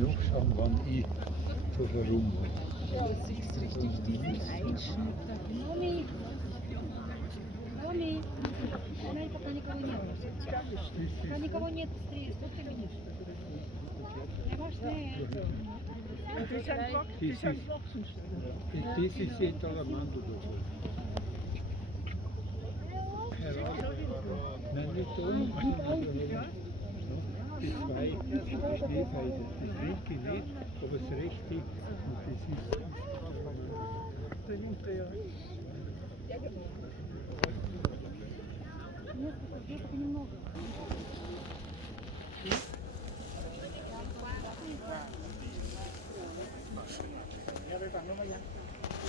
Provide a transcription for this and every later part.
Yok şamban iyi warum. Ja, und siehst richtig diesen Einschnitt da. Mami! Mami! Она пока никого нет. Пока никого нет, быстрее, сколько минут? Не можешь не это. Ти си си тала манду дошла. Herhalde. Ben de sorun. มีคนฝรั่งอ่ะ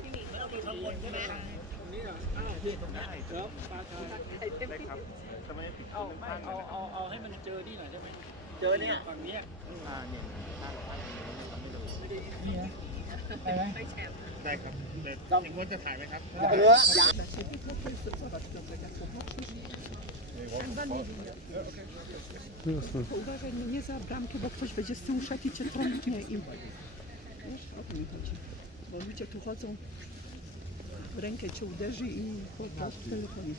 รีวิวแล้วแบบว่าถ้าอยู่ไปที่ไหน เจอเนี่ยฝั่งนี้อ่าเนี่ยข้างข้างไม่รู้นี่ฮะไปไหมได้ครับเดี๋ยวต้องงดจะถ่ายไหมครับเนื้อยา Uważaj mnie nie za bramkę, bo ktoś będzie z tyłu szedł i cię trąbnie i... Wiesz, o to mi chodzi. Bo ludzie tu chodzą, rękę cię uderzy i po telefonie.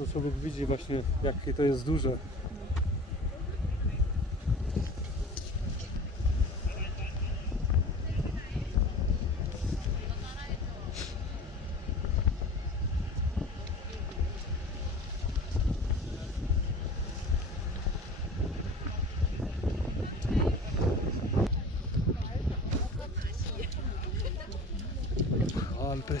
Prostu człowiek widzi właśnie jakie to jest duże. Alpy.